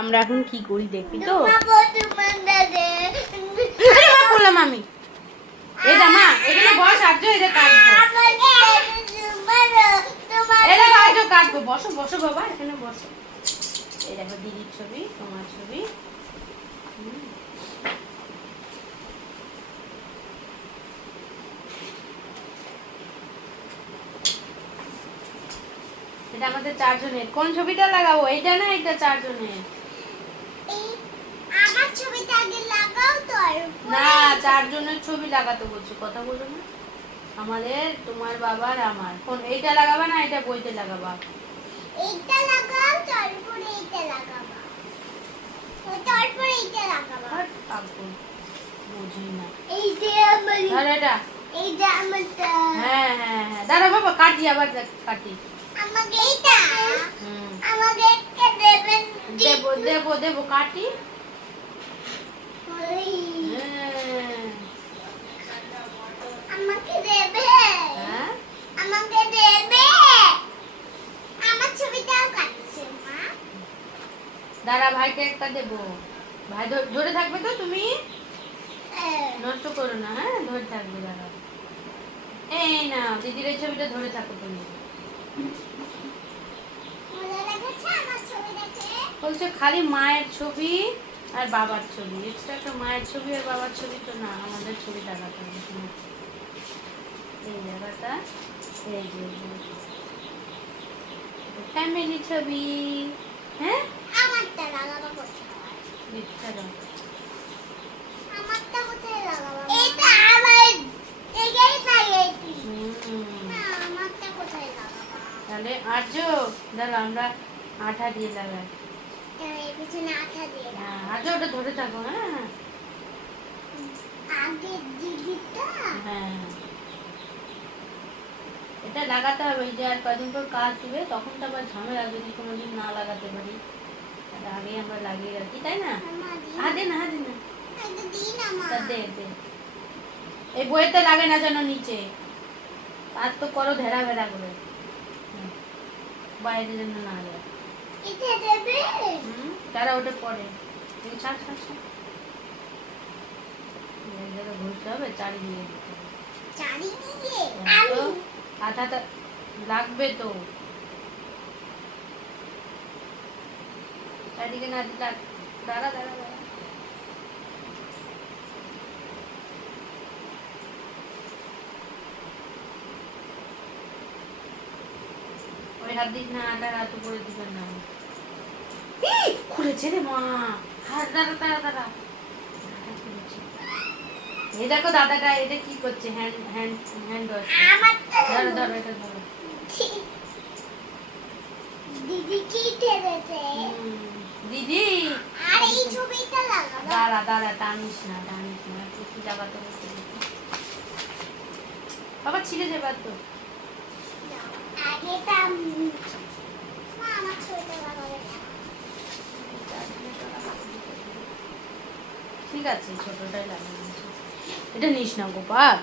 আমরা এখন কি করি দেখবি তো? করলাম আমি। এটা মা এখানে বস আজ এটা কাটবো এটা কাটবো কাটবো বসো বসো বাবা এখানে বসো। এই দেখো দিদির ছবি তোমার ছবি। এটা আমাদের চারজনের। কোন ছবিটা লাগাবো? এইটা না এটা চারজনের? ছবিটা আগে লাগাও তো না চারজনের ছবি লাগাতে বলছি কথা বলো না। আমাদের তোমার বাবার আমার। কোন এইটা লাগাবা না এটা বইতে লাগাবা? এইটা লাগাও তারপরে এইটা লাগাবা। তারপরে এইটা লাগাবা। আর বুঝি না। এইটা আমার ধর এটা। এইটা আমারটা হ্যাঁ হ্যাঁ হ্যাঁ। দাঁড়া বাবা কাটি আবার কাটি। আমাকে এইটা আমাকে একটা দেবেন দেবো দেবো দেবো কাটি ওই, হ্যাঁ আমাকে দেবে হ্যাঁ আমাকে দেবে। আমার ছবিটাও কাটছে মা। দাঁড়া ভাইকে একটা দেবো। ভাই ধরে থাকবে তো তুমি। নষ্ট করো না হ্যাঁ? ধরে থাকবে দাঁড়া। এই না দিদির এই ছবিটা ধরে থাকো তুমি। বলছে খালি মায়ের ছবি আর বাবার ছবি। এক্সট্রা একটা মায়ের ছবি আর বাবার ছবি তো না আমাদের ছবি লাগাতে হবে। এই জায়গাটা এই যে ফ্যামিলি ছবি হ্যাঁ আমারটা লাগাবো কোথায় লিখতে দাও আমারটা কোথায় লাগাবো এটা আমার এটাই লাগাইছি হুম। না আমারটা কোথায় লাগাবো তাহলে আর্য দাঁড়া আমরা আঠা দিয়ে লাগাই এর পিছনে আঠা দিয়ে হ্যাঁ আর্য ওটা ধরে থাকো হ্যাঁ। আগে দিদিটা? হ্যাঁ। এটা লাগাতে হবে এই যে আর কদিন পর কাজ দিবে তখন তো আবার ঝামেলা যদি কোনোদিন না লাগাতে পারি। তাহলে আগেই আমরা লাগিয়ে রাখি তাই না? আমার দিন। হা দে না হা দে না। দে দে। এই বইতে লাগে না যেন নিচে। আর তো করো ধেরা ভেড়া করে। বাইরে যেন না যায়। তারা ওটা পড়ে এই ছাড় ছাড় ছাড়। ঘুরতে হবে চারিদিকে চারিদিকে? হ্যাঁ, আঠাটা লাগবে তো। চারিদিকে না দাঁড়া দাঁড়া দাঁড়া। ওই হাত দিস না আটার হাত উপরে দিবেন না। খুলেছে রে মা। হাত দাঁড়া দাঁড়া দাঁড়া। খুলেছে। দেখো দাদাটা এটা কি করছে হ্যান্ড হ্যান্ড হ্যান্ড ওয়াশ ধরো ধরো এটা ধরো। দিদি কি দিদি। আর এই ছবিটা লাগাবো। দাঁড়া দাঁড়া টানিস না টানিস না। জায়গাতে বসে বাবা ছিঁড়ে যাবে তো আগে আমার ছবিটা লাগাবে। ঠিক আছে ছোটটাই লাগানো। এটা নিস না গোপাল